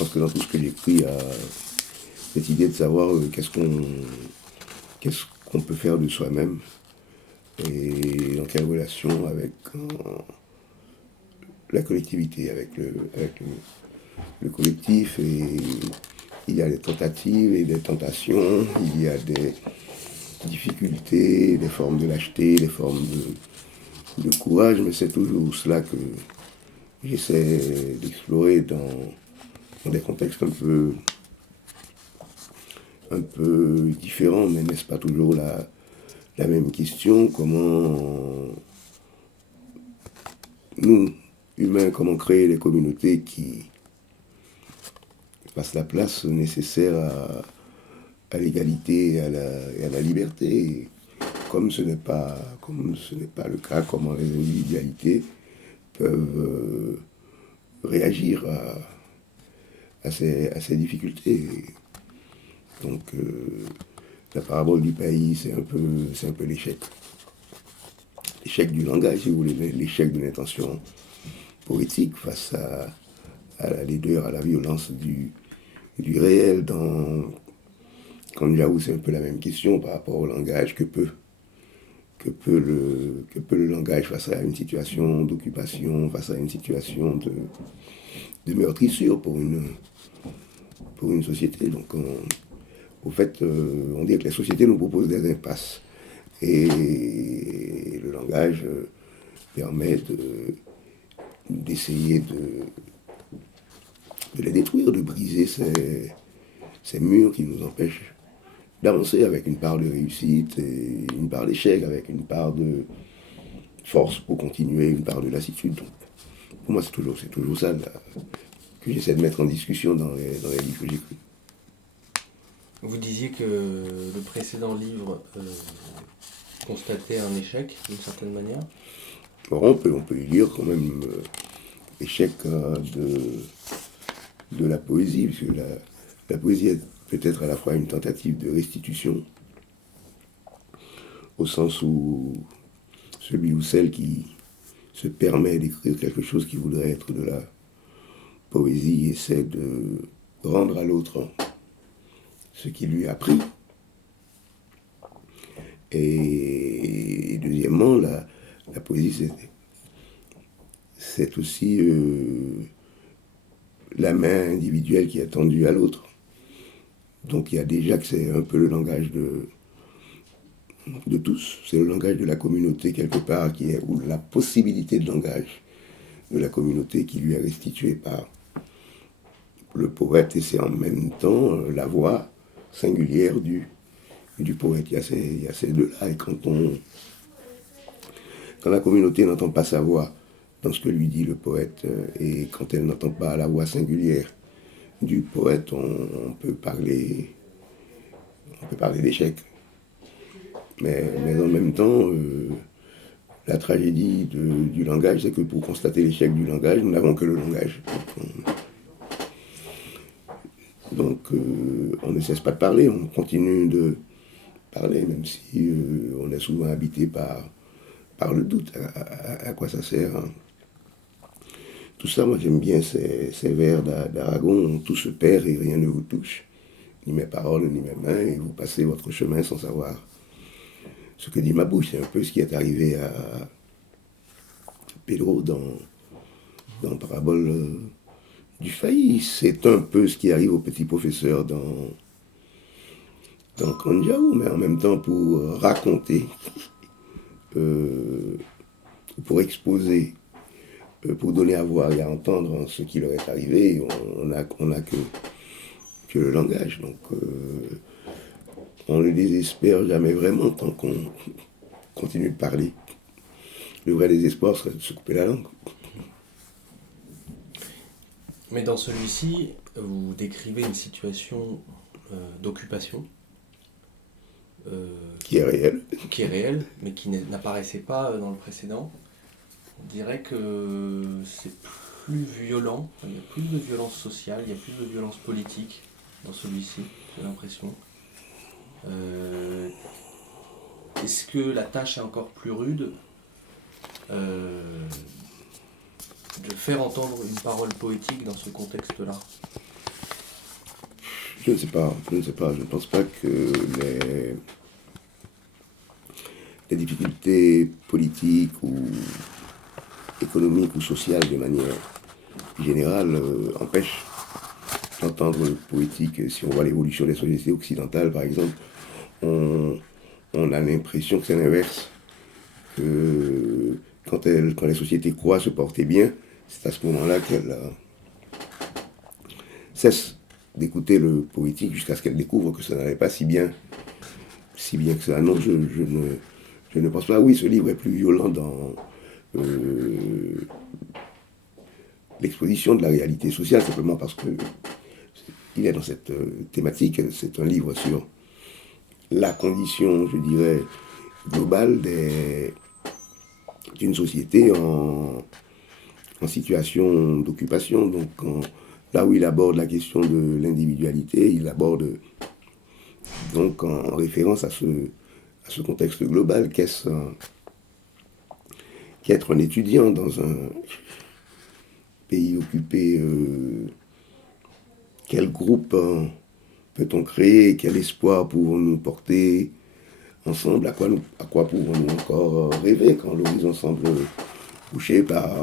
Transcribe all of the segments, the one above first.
pense que dans tout ce que j'écris, il y a cette idée de savoir qu'est-ce qu'on peut faire de soi-même et dans quelle relation avec la collectivité, avec le collectif. Et il y a des tentatives et des tentations, il y a des difficultés, des formes de lâcheté, des formes de courage, mais c'est toujours cela que j'essaie d'explorer dans des contextes un peu différents, mais n'est-ce pas toujours la même question, comment nous, humains, comment créer des communautés qui fassent la place nécessaire à l'égalité et à la liberté. Comme ce n'est pas le cas, comment les individualités peuvent réagir à ces difficultés. Donc la parabole du pays, c'est un peu l'échec. L'échec du langage, si vous voulez, l'échec de l'intention poétique face à la laideur, à la violence du réel. Dans Kandiaou, c'est un peu la même question par rapport au langage. Que peut le langage face à une situation d'occupation, face à une situation de meurtrissure pour une société. Donc, au fait, on dit que les sociétés nous proposent des impasses. Et le langage permet d'essayer de les détruire, de briser ces murs qui nous empêchent d'avancer avec une part de réussite, et une part d'échec, avec une part de force pour continuer, une part de lassitude. Donc, pour moi, c'est toujours ça que j'essaie de mettre en discussion dans les livres que j'écris. Vous disiez que le précédent livre constatait un échec, d'une certaine manière. Alors on peut y lire quand même l'échec de la poésie, parce que la poésie est peut-être à la fois une tentative de restitution, au sens où celui ou celle qui se permet d'écrire quelque chose qui voudrait être de la poésie essaie de rendre à l'autre ce qu'il lui a appris. Et deuxièmement, la poésie, c'est aussi la main individuelle qui est tendue à l'autre. Donc il y a déjà que c'est un peu le langage de tous, c'est le langage de la communauté quelque part, ou la possibilité de langage de la communauté qui lui est restituée par le poète, et c'est en même temps la voix singulière du poète. Il y a ces deux-là, et quand la communauté n'entend pas sa voix dans ce que lui dit le poète, et quand elle n'entend pas la voix singulière du poète, on peut parler d'échec. Mais en même temps, la tragédie du langage, c'est que pour constater l'échec du langage, nous n'avons que le langage. Donc on ne cesse pas de parler, on continue de parler, même si on est souvent habité par le doute. À quoi ça sert, hein? Tout ça, moi j'aime bien ces vers d'Aragon, tout se perd et rien ne vous touche, ni mes paroles, ni mes mains, et vous passez votre chemin sans savoir ce que dit ma bouche. C'est un peu ce qui est arrivé à Pedro dans Parabole du failli. C'est un peu ce qui arrive au petit professeur dans Kandiaou, mais en même temps pour raconter, pour exposer, pour donner à voir et à entendre ce qui leur est arrivé. On n'a que le langage. Donc on ne désespère jamais vraiment tant qu'on continue de parler. Le vrai désespoir serait de se couper la langue. Mais dans celui-ci, vous décrivez une situation d'occupation qui est réelle. Qui est réelle, mais qui n'apparaissait pas dans le précédent. On dirait que c'est plus violent, il y a plus de violence sociale, il y a plus de violence politique dans celui-ci, j'ai l'impression. Est-ce que la tâche est encore plus rude de faire entendre une parole poétique dans ce contexte-là? Je ne sais pas, je ne sais pas. Je ne pense pas que les difficultés politiques ou économiques ou sociales de manière générale empêchent d'entendre le poétique. Si on voit l'évolution des sociétés occidentales, par exemple, on, on a l'impression que c'est l'inverse. Que quand les sociétés croient se porter bien, c'est à ce moment-là qu'elles cessent d'écouter le poétique jusqu'à ce qu'elles découvrent que ça n'allait pas si bien que ça. Non, je ne pense pas. Oui, ce livre est plus violent dans l'exposition de la réalité sociale, simplement parce que il est dans cette thématique. C'est un livre sur la condition, je dirais, globale d'une société en situation d'occupation. Donc, là où il aborde la question de l'individualité, il aborde donc en référence à ce contexte global qu'être un étudiant dans un pays occupé. Quel groupe peut-on créer? Quel espoir pouvons-nous porter ensemble? À quoi pouvons-nous encore rêver quand l'horizon semble bouché par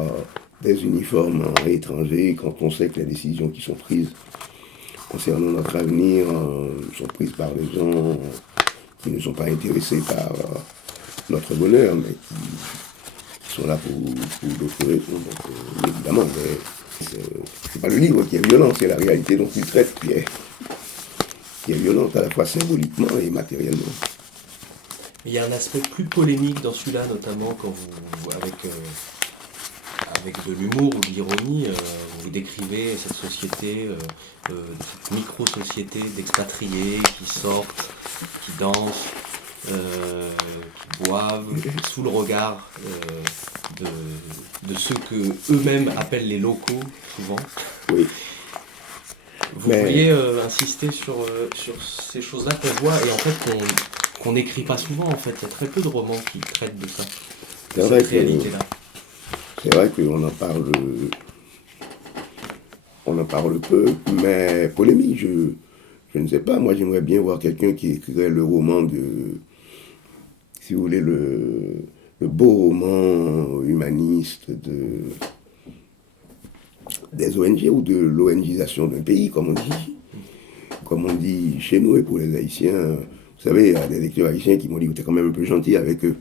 des uniformes étrangers, quand on sait que les décisions qui sont prises concernant notre avenir sont prises par des gens qui ne sont pas intéressés par notre bonheur, mais qui sont là pour d'autres raisons. Donc, évidemment, c'est pas le livre qui est violent, c'est la réalité dont il traite qui est violente à la fois symboliquement et matériellement. Il y a un aspect plus polémique dans celui-là, notamment quand avec de l'humour ou de l'ironie, vous décrivez cette société, cette micro-société d'expatriés qui sortent, qui dansent, qui boivent, sous le regard de ceux que eux-mêmes appellent les locaux, souvent. Oui. Vous pourriez insister sur ces choses-là qu'on voit et en fait qu'on n'écrit pas souvent en fait. Il y a très peu de romans qui traitent de ça, de cette réalité-là. C'est vrai qu'on en parle peu, mais polémique, je ne sais pas. Moi, j'aimerais bien voir quelqu'un qui écrirait le roman si vous voulez, le beau roman humaniste des ONG ou de l'ONGisation d'un pays, comme on dit chez nous et pour les Haïtiens. Vous savez, il y a des lecteurs haïtiens qui m'ont dit que tu es quand même un peu gentil avec eux.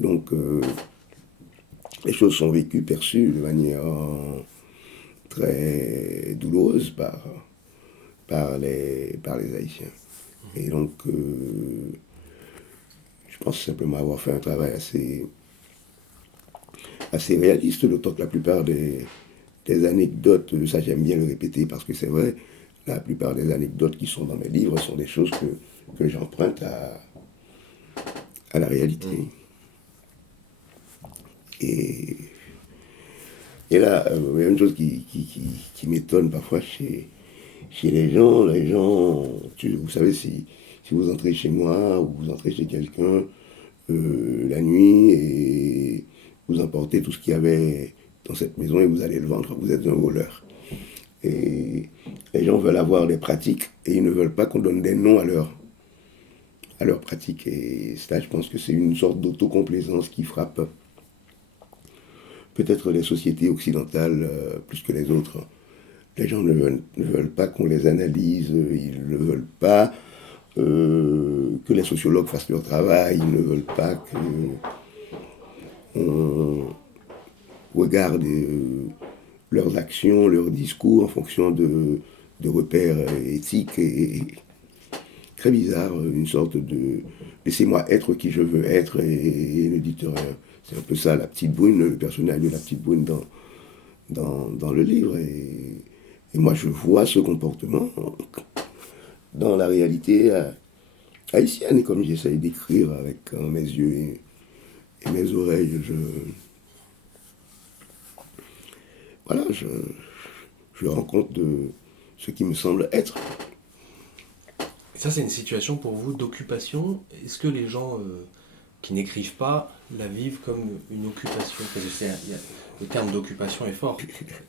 Donc, les choses sont vécues, perçues de manière très douloureuse par les Haïtiens. Et donc, je pense simplement avoir fait un travail assez réaliste, d'autant que la plupart des anecdotes, ça j'aime bien le répéter parce que c'est vrai, la plupart des anecdotes qui sont dans mes livres sont des choses que j'emprunte à la réalité. Et là, il y a une chose qui m'étonne parfois chez les gens. Vous savez, si vous entrez chez moi ou vous entrez chez quelqu'un la nuit et vous emportez tout ce qu'il y avait dans cette maison et vous allez le vendre, vous êtes un voleur. Et les gens veulent avoir des pratiques et ils ne veulent pas qu'on donne des noms à leurs pratiques. Et ça, je pense que c'est une sorte d'autocomplaisance qui frappe peut-être les sociétés occidentales plus que les autres. Les gens ne veulent pas qu'on les analyse, ils ne veulent pas que les sociologues fassent leur travail, ils ne veulent pas qu'on regarde leurs actions, leurs discours en fonction de repères éthiques et très bizarre, une sorte de laissez-moi être qui je veux être et ne dites rien. C'est un peu ça, la petite brune, le personnage de la petite brune dans le livre. Et moi, je vois ce comportement dans la réalité haïtienne. Et comme j'essaye d'écrire avec mes yeux et mes oreilles, je rends compte de ce qui me semble être. Ça, c'est une situation pour vous d'occupation. Est-ce que les gens qui n'écrivent pas la vivent comme une occupation. Parce que le terme d'occupation est fort.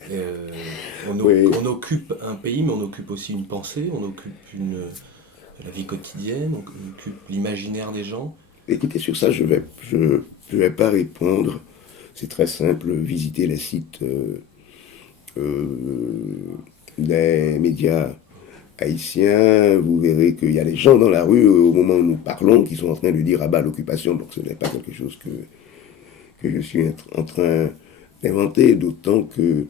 Oui. On occupe un pays, mais on occupe aussi une pensée, on occupe la vie quotidienne, on occupe l'imaginaire des gens. Écoutez, sur ça, je vais pas répondre. C'est très simple. Visitez les sites des médias haïtiens. Vous verrez qu'il y a des gens dans la rue au moment où nous parlons qui sont en train de dire ah bah l'occupation. Donc ce n'est pas quelque chose que je suis en train d'inventer. D'autant que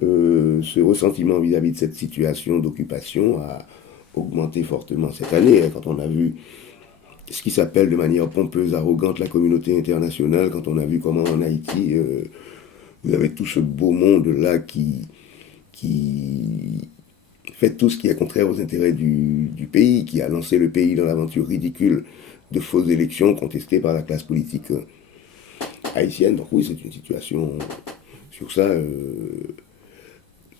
ce ressentiment vis-à-vis de cette situation d'occupation a augmenté fortement cette année. Quand on a vu ce qui s'appelle de manière pompeuse, arrogante, la communauté internationale, quand on a vu comment en Haïti, vous avez tout ce beau monde-là qui fait tout ce qui est contraire aux intérêts du pays, qui a lancé le pays dans l'aventure ridicule de fausses élections contestées par la classe politique haïtienne. Donc oui, c'est une situation, sur ça,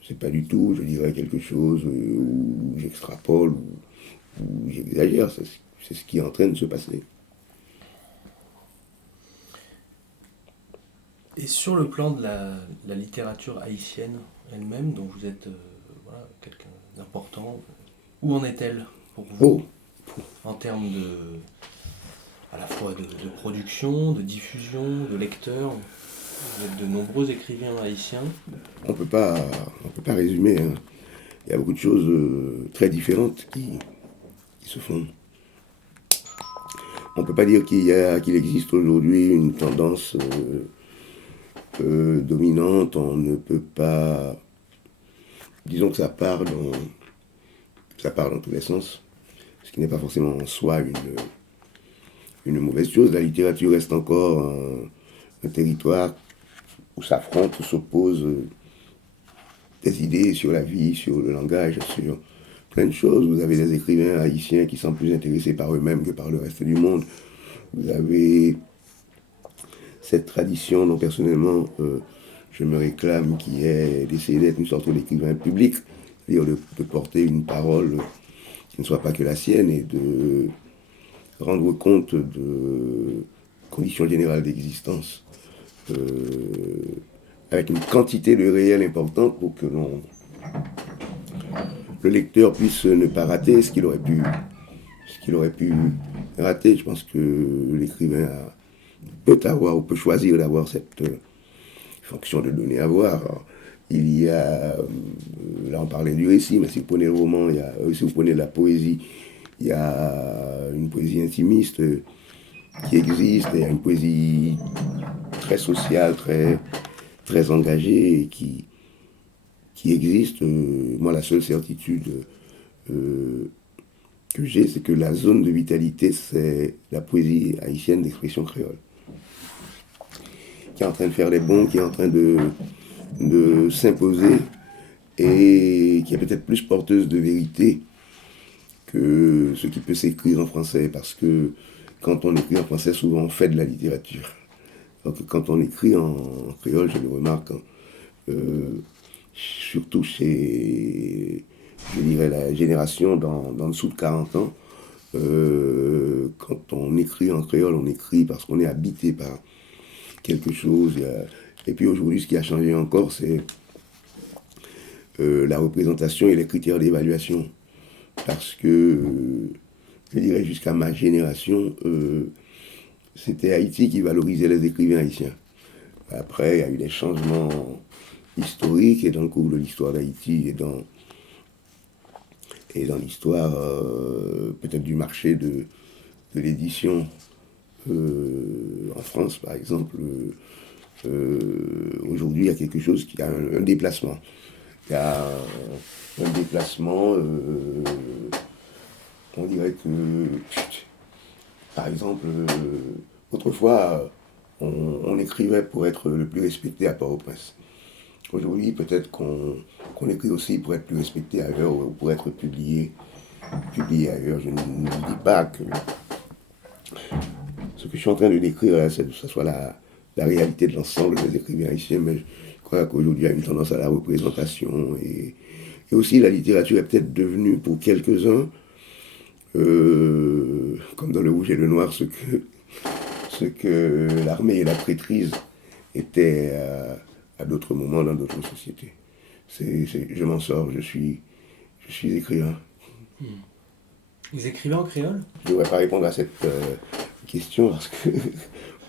c'est pas du tout, je dirais, quelque chose où j'extrapole, où j'exagère, c'est ce qui est en train de se passer. Et sur le plan de la littérature haïtienne elle-même, dont vous êtes voilà, quelqu'un d'important, où en est-elle pour vous en termes à la fois de production, de diffusion, de lecteurs? Vous êtes de nombreux écrivains haïtiens. On peut pas résumer, hein. Il y a beaucoup de choses très différentes qui se font. On ne peut pas dire qu'il existe aujourd'hui une tendance dominante. On ne peut pas... Disons que ça part dans tous les sens, ce qui n'est pas forcément en soi une mauvaise chose. La littérature reste encore un territoire où s'affrontent, où s'opposent des idées sur la vie, sur le langage, sur plein de choses. Vous avez des écrivains haïtiens qui sont plus intéressés par eux-mêmes que par le reste du monde. Vous avez cette tradition dont personnellement je me réclame, qui est d'essayer d'être une sorte d'écrivain public, c'est-à-dire de porter une parole qui ne soit pas que la sienne et de rendre compte de conditions générales d'existence avec une quantité de réel importante pour que le lecteur puisse ne pas rater ce qu'il aurait pu rater. Je pense que l'écrivain peut choisir d'avoir cette fonction de donner à voir. Alors, il y a, là on parlait du récit, mais si vous prenez le roman, si vous prenez la poésie, il y a une poésie intimiste qui existe, il y a une poésie très sociale, très engagée et qui existe. Moi, la seule certitude que j'ai, c'est que la zone de vitalité, c'est la poésie haïtienne d'expression créole, qui est en train de faire les bons, qui est en train de s'imposer et qui est peut-être plus porteuse de vérité que ce qui peut s'écrire en français, parce que quand on écrit en français, souvent on fait de la littérature. Donc quand on écrit en créole, je le remarque, surtout chez, je dirais, la génération dans dessous de 40 ans, quand on écrit en créole, on écrit parce qu'on est habité par quelque chose. Et puis aujourd'hui, ce qui a changé encore, c'est la représentation et les critères d'évaluation. Parce que, je dirais, jusqu'à ma génération, c'était Haïti qui valorisait les écrivains haïtiens. Après, il y a eu des changements historiques, et dans le cours de l'histoire d'Haïti, et dans l'histoire peut-être du marché de l'édition en France, par exemple, aujourd'hui, il y a quelque chose qui a un déplacement. Il y a un déplacement, on dirait que, par exemple, autrefois, on écrivait pour être le plus respecté à Port-au-Prince. Aujourd'hui, peut-être qu'on écrit aussi pour être plus respecté ailleurs, ou pour être publié ailleurs. Je ne dis pas que ce que je suis en train de décrire, là, c'est que ce soit la réalité de l'ensemble des écrivains haïtiens, mais je crois qu'aujourd'hui, il y a une tendance à la représentation. Et aussi, la littérature est peut-être devenue, pour quelques-uns, comme dans Le Rouge et le Noir, ce que l'armée et la prêtrise étaient à d'autres moments dans d'autres sociétés. Je m'en sors, je suis écrivain. Vous écrivez en créole? Je ne devrais pas répondre à cette question parce que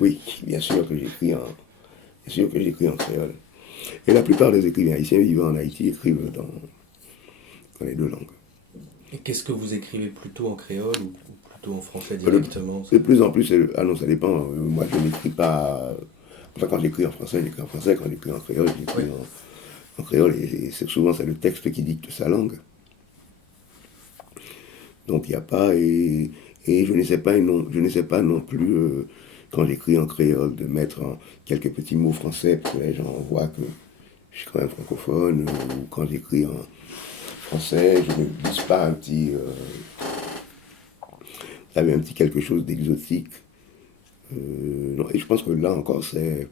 oui, bien sûr que j'écris en créole. Et la plupart des écrivains haïtiens vivant en Haïti écrivent dans les deux langues. Et qu'est-ce que vous écrivez plutôt en créole ou plutôt en français directement? De plus en plus, ah non, ça dépend. Moi, je n'écris pas. Enfin, quand j'écris en français, j'écris en français. Quand j'écris en créole, j'écris Oui. en créole. Et souvent, c'est le texte qui dicte sa langue. Donc, il n'y a pas. Et je ne sais pas non plus, quand j'écris en créole, de mettre quelques petits mots français pour que les gens voient que je suis quand même francophone. Ou quand j'écris en français, je ne glisse pas un petit. Il y avait un petit quelque chose d'exotique. Non, et je pense que là encore, c'est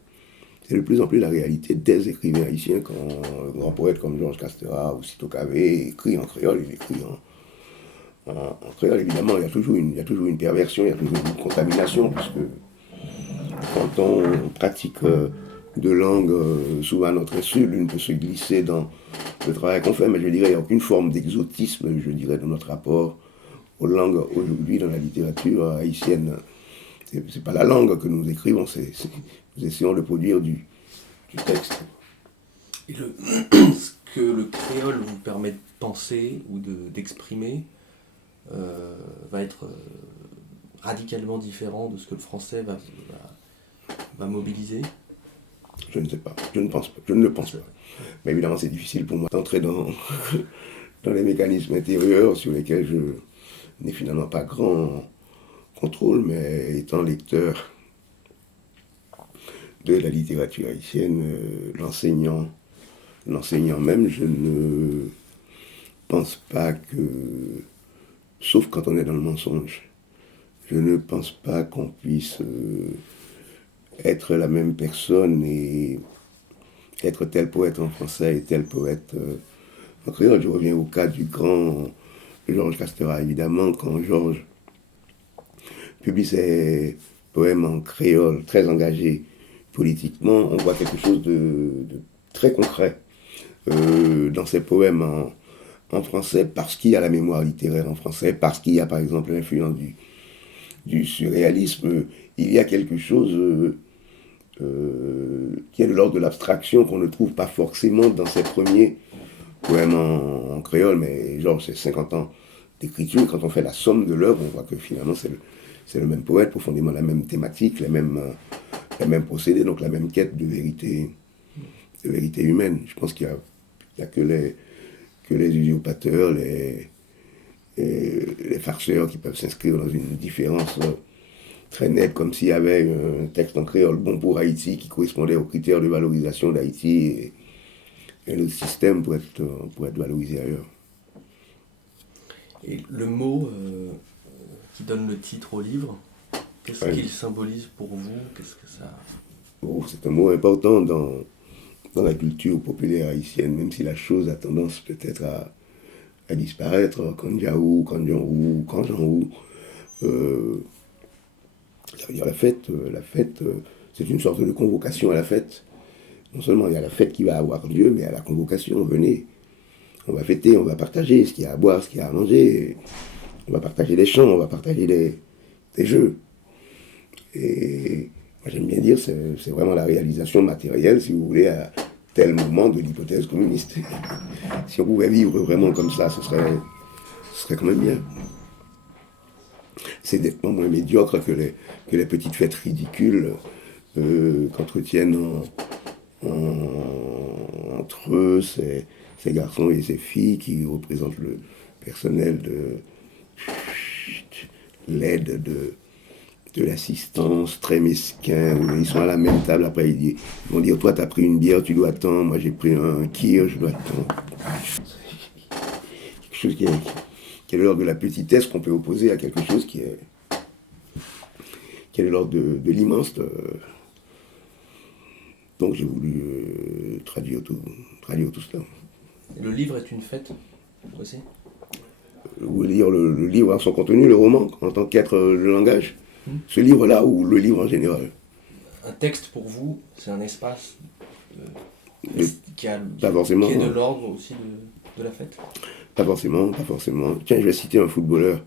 de plus en plus la réalité des écrivains haïtiens. Quand un grand poète comme Georges Castera ou Cito Cavé écrit en créole, il écrit en créole. Évidemment, il y a toujours une perversion, il y a toujours une contamination, puisque quand on pratique de langue, souvent à notre insu, l'une peut se glisser dans le travail qu'on fait, mais je dirais qu'il n'y a aucune forme d'exotisme, je dirais, dans notre rapport aux langues aujourd'hui dans la littérature haïtienne. C'est pas la langue que nous écrivons, nous essayons de produire du texte. Et ce que le créole vous permet de penser ou d'exprimer va être radicalement différent de ce que le français va mobiliser? Je ne sais pas, je ne pense pas, je ne le pense pas. Mais évidemment, c'est difficile pour moi d'entrer dans les mécanismes intérieurs sur lesquels je n'ai finalement pas grand contrôle, mais étant lecteur de la littérature haïtienne, l'enseignant même, je ne pense pas que, sauf quand on est dans le mensonge, je ne pense pas qu'on puisse être la même personne et être tel poète en français et tel poète en créole. Je reviens au cas du grand Georges Castera, évidemment, quand Georges publie ses poèmes en créole, très engagé politiquement, on voit quelque chose de très concret dans ses poèmes en français, parce qu'il y a la mémoire littéraire en français, parce qu'il y a par exemple l'influence du surréalisme, il y a quelque chose qui est de l'ordre de l'abstraction qu'on ne trouve pas forcément dans ses premiers poèmes en créole, mais genre c'est 50 ans d'écriture, et quand on fait la somme de l'œuvre, on voit que finalement c'est le même poète, profondément la même thématique, les mêmes procédés, donc la même quête de vérité humaine. Je pense qu'il n'y a que les usurpateurs, les farceurs qui peuvent s'inscrire dans une différence très nette, comme s'il y avait un texte en créole bon pour Haïti qui correspondait aux critères de valorisation d'Haïti et un autre système pour être valorisé ailleurs. Et le mot qui donne le titre au livre, qu'est-ce qu'il symbolise pour vous? Qu'est-ce que ça... Oh, c'est un mot important dans la culture populaire haïtienne, même si la chose a tendance peut-être à disparaître. Kandiaou, Kandianou, Kandianou. Ça veut dire la fête. C'est une sorte de convocation à la fête. Non seulement il y a la fête qui va avoir lieu, mais à la convocation, venez. On va fêter, on va partager ce qu'il y a à boire, ce qu'il y a à manger. On va partager des chants, on va partager des jeux. Et moi j'aime bien dire, c'est vraiment la réalisation matérielle, si vous voulez, à tel moment de l'hypothèse communiste. Si on pouvait vivre vraiment comme ça, ce serait quand même bien. C'est nettement moins médiocre que les petites fêtes ridicules qu'entretiennent entre eux ces garçons et ces filles qui représentent le personnel de l'aide, de l'assistance, très mesquin, où ils sont à la même table, après ils vont dire, toi t'as pris une bière, tu dois tant, moi j'ai pris un kir, je dois tant. Quelque chose qui est de l'ordre de la petitesse qu'on peut opposer à quelque chose qui est de l'ordre de l'immense. Donc j'ai voulu traduire tout cela. Le livre est une fête aussi? Vous voulez dire le livre en son contenu, le roman, en tant qu'être le langage. Ce livre-là ou le livre en général. Un texte pour vous, c'est un espace qui est de l'ordre aussi de la fête? Pas forcément, pas forcément. Tiens, je vais citer un footballeur,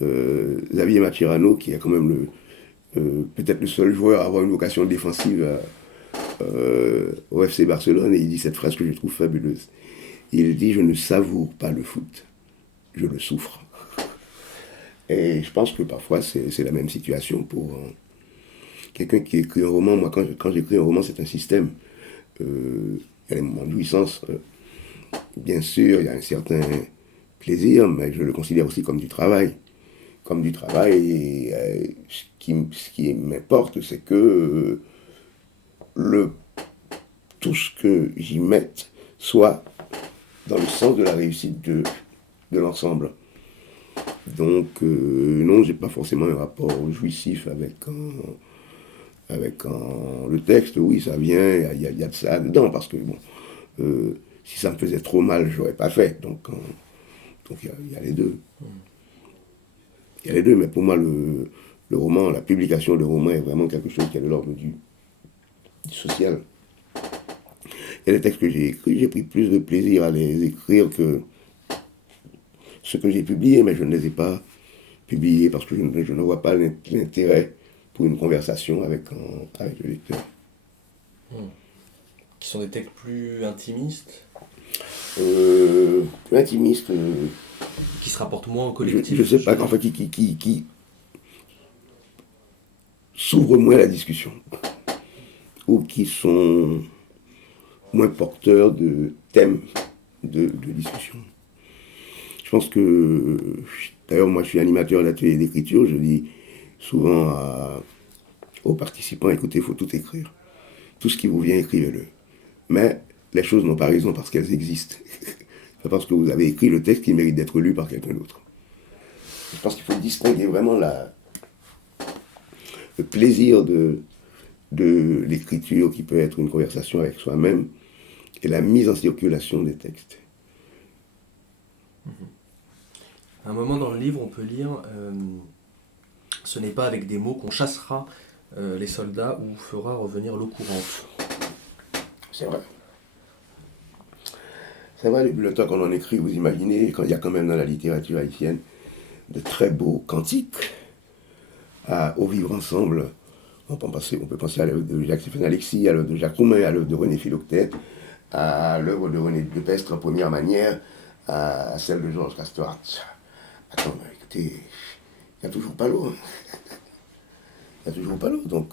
Xavier Mascherano, qui est quand même peut-être le seul joueur à avoir une vocation défensive au FC Barcelone, et il dit cette phrase que je trouve fabuleuse. Il dit « Je ne savoure pas le foot, je le souffre ». Et je pense que parfois c'est la même situation pour quelqu'un qui écrit un roman. Moi, quand j'écris un roman, c'est un système. Il y a des moments de jouissance. Bien sûr, il y a un certain plaisir, mais je le considère aussi comme du travail. Comme du travail, et ce qui m'importe, c'est que tout ce que j'y mette soit dans le sens de la réussite de l'ensemble. Donc, non, j'ai pas forcément un rapport jouissif avec le texte. Oui, ça vient, il y a de ça dedans, parce que bon, si ça me faisait trop mal, je l'aurais pas fait. Donc il y a les deux. Il y a les deux, mais pour moi, le roman, la publication de roman est vraiment quelque chose qui est de l'ordre du social. Et les textes que j'ai écrits, j'ai pris plus de plaisir à les écrire que ce que j'ai publié, mais je ne les ai pas publiés parce que je ne vois pas l'intérêt pour une conversation avec le lecteur. Qui sont des textes plus intimistes? Plus intimistes. Qui se rapportent moins au collectif? Je ne sais pas, en fait, qui s'ouvrent moins à la discussion. Ou qui sont moins porteurs de thèmes de discussion. Je pense que, d'ailleurs, moi je suis animateur d'atelier d'écriture, je dis souvent aux participants, écoutez, il faut tout écrire. Tout ce qui vous vient, écrivez-le. Mais les choses n'ont pas raison parce qu'elles existent. C'est parce que vous avez écrit le texte qui mérite d'être lu par quelqu'un d'autre. Je pense qu'il faut distinguer vraiment le plaisir de l'écriture qui peut être une conversation avec soi-même et la mise en circulation des textes. À un moment dans le livre, on peut lire ce n'est pas avec des mots qu'on chassera les soldats ou fera revenir l'eau courante. C'est vrai. C'est vrai, depuis le temps qu'on en écrit, vous imaginez, il y a quand même dans la littérature haïtienne de très beaux cantiques au vivre ensemble. On peut penser à l'œuvre de Jacques-Stéphane Alexis, à l'œuvre de Jacques Roumain, à l'œuvre de René Philoctète, à l'œuvre de René Depestre en première manière, à celle de Georges Castorat. Attends, écoutez, il n'y a toujours pas l'eau. Il n'y a toujours pas l'eau. Donc,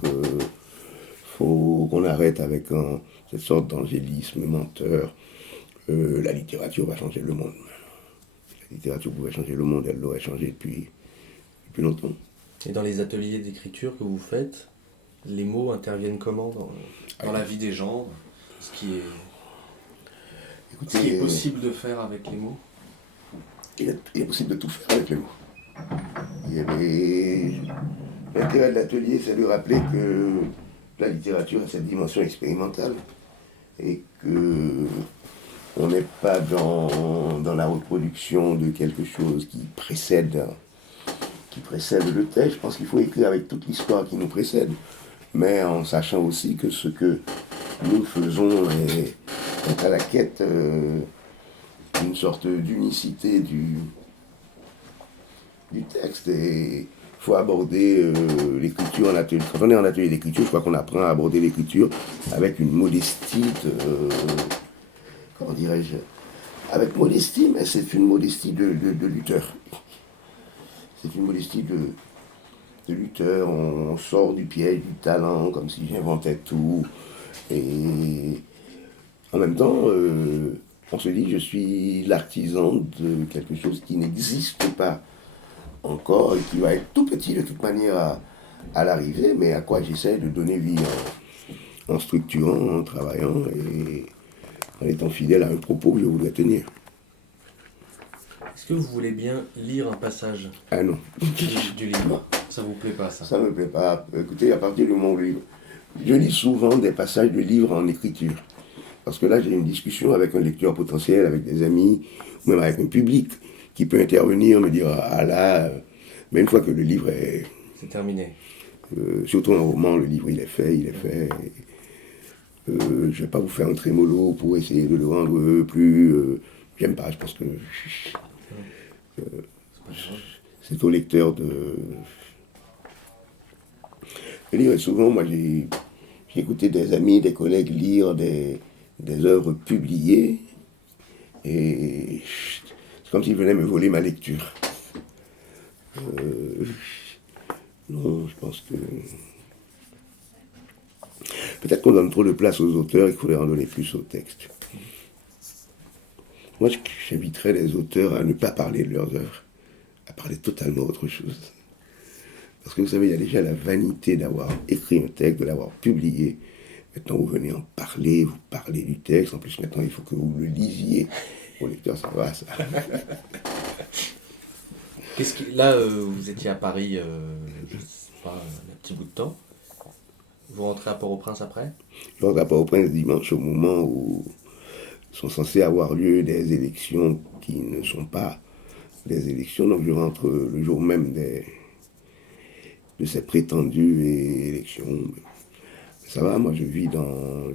faut qu'on arrête avec cette sorte d'angélisme menteur. La littérature va changer le monde. La littérature pouvait changer le monde, elle l'aurait changé depuis longtemps. Et dans les ateliers d'écriture que vous faites, les mots interviennent comment dans la vie des gens? Ce qui est possible de faire avec les mots? Il est possible de tout faire avec les mots. L'intérêt de l'atelier, c'est de rappeler que la littérature a cette dimension expérimentale et que on n'est pas dans la reproduction de quelque chose qui précède le texte. Je pense qu'il faut écrire avec toute l'histoire qui nous précède, mais en sachant aussi que ce que nous faisons est à la quête d'une sorte d'unicité du texte. Et il faut aborder l'écriture en atelier. Quand on est en atelier d'écriture, je crois qu'on apprend à aborder l'écriture avec une modestie comment dirais-je, avec modestie, mais c'est une modestie de lutteur. C'est une modestie de lutteur, on sort du piège du talent, comme si j'inventais tout. Et en même temps, on se dit, je suis l'artisan de quelque chose qui n'existe pas encore et qui va être tout petit de toute manière à l'arrivée, mais à quoi j'essaie de donner vie en structurant, en travaillant et en étant fidèle à un propos que je voudrais tenir. Est-ce que vous voulez bien lire un passage non. du livre? Ça vous plaît pas, ça? Ça me plaît pas. Écoutez, à partir de mon livre, je lis souvent des passages de livres en écriture. Parce que là, j'ai une discussion avec un lecteur potentiel, avec des amis, ou même avec un public qui peut intervenir, me dire ah là, mais une fois que le livre est. C'est terminé. Surtout un roman, le livre il est fait, je ne vais pas vous faire un trémolo pour essayer de le rendre plus. J'aime pas, je pense que c'est au lecteur de. Je dirais souvent, moi j'ai écouté des amis, des collègues lire des œuvres publiées et c'est comme s'ils venaient me voler ma lecture. Non, je pense que. Peut-être qu'on donne trop de place aux auteurs, il faudrait en donner plus au texte. Moi, j'inviterais les auteurs à ne pas parler de leurs œuvres, à parler totalement autre chose. Parce que vous savez, il y a déjà la vanité d'avoir écrit un texte, de l'avoir publié. Maintenant, vous venez en parler, vous parlez du texte. En plus, maintenant, il faut que vous le lisiez. Au lecteur, ça va, ça. Là, vous étiez à Paris, je ne sais pas, un petit bout de temps. Vous rentrez à Port-au-Prince après? Je rentre à Port-au-Prince dimanche, au moment où sont censées avoir lieu des élections qui ne sont pas des élections. Donc, je rentre le jour même de ces prétendues élections. Ça va, moi, je vis dans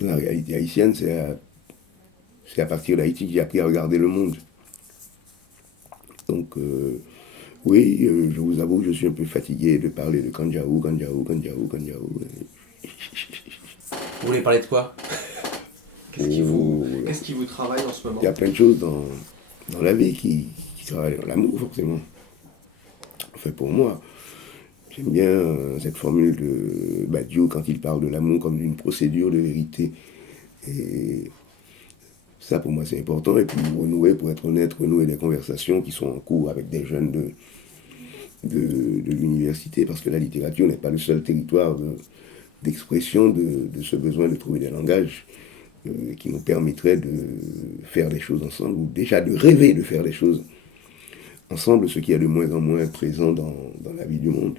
la réalité haïtienne. C'est à partir d'Haïti que j'ai appris à regarder le monde. Donc, oui, je vous avoue que je suis un peu fatigué de parler de Kandiaou. Vous voulez parler de quoi? Qu'est-ce qui vous travaille en ce moment? Il y a plein de choses dans la vie qui travaillent dans l'amour, forcément. Enfin, pour moi, j'aime bien cette formule de Badiou quand il parle de l'amour comme d'une procédure de vérité. Et ça, pour moi, c'est important. Et puis, pour être honnête, renouer des conversations qui sont en cours avec des jeunes de l'université, parce que la littérature n'est pas le seul territoire d'expression de ce besoin de trouver des langages qui nous permettraient de faire des choses ensemble, ou déjà de rêver de faire des choses ensemble, ce qui est de moins en moins présent dans la vie du monde.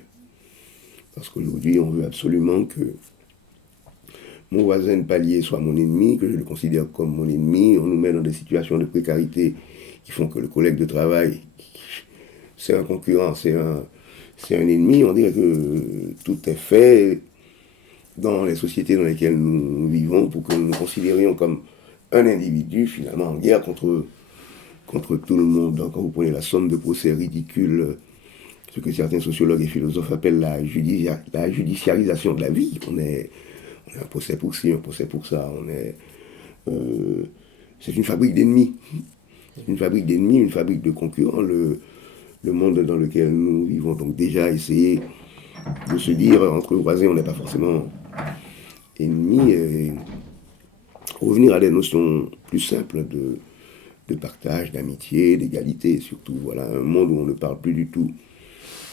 Parce qu'aujourd'hui, on veut absolument que mon voisin de palier soit mon ennemi, que je le considère comme mon ennemi. On nous met dans des situations de précarité qui font que le collègue de travail, c'est un concurrent, c'est un ennemi. On dirait que tout est fait dans les sociétés dans lesquelles nous vivons pour que nous nous considérions comme un individu finalement en guerre contre tout le monde. Donc, quand vous prenez la somme de procès ridicules, ce que certains sociologues et philosophes appellent la judiciarisation de la vie, on est un procès pour ci, un procès pour ça, c'est une fabrique d'ennemis. C'est une fabrique d'ennemis, une fabrique de concurrents, le monde dans lequel nous vivons. Donc déjà, essayer de se dire, entre voisins, on n'est pas forcément ennemis, et revenir à des notions plus simples de partage, d'amitié, d'égalité, surtout. Voilà, un monde où on ne parle plus du tout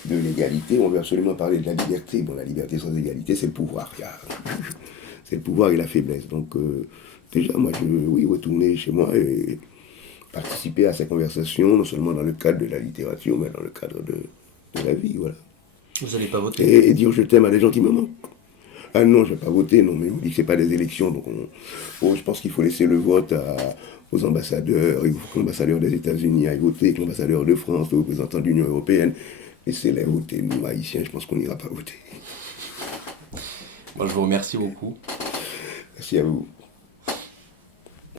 de l'égalité, on veut absolument parler de la liberté. Bon, la liberté sans égalité, c'est le pouvoir. C'est le pouvoir et la faiblesse. Donc, déjà, moi, je veux retourner chez moi et participer à ces conversations, non seulement dans le cadre de la littérature, mais dans le cadre de la vie, voilà. Vous n'allez pas voter? Et dire je t'aime à des gens qui me manquent. Ah non, je ne vais pas voter, non, mais on dit que ce n'est pas des élections, donc je pense qu'il faut laisser le vote aux ambassadeurs. Il faut que l'ambassadeur des États-Unis aille voter, que l'ambassadeur de France, le représentant de l'Union européenne, laissez-les voter. Nous, Haïtiens, je pense qu'on n'ira pas voter. Moi, je vous remercie beaucoup. Merci à vous.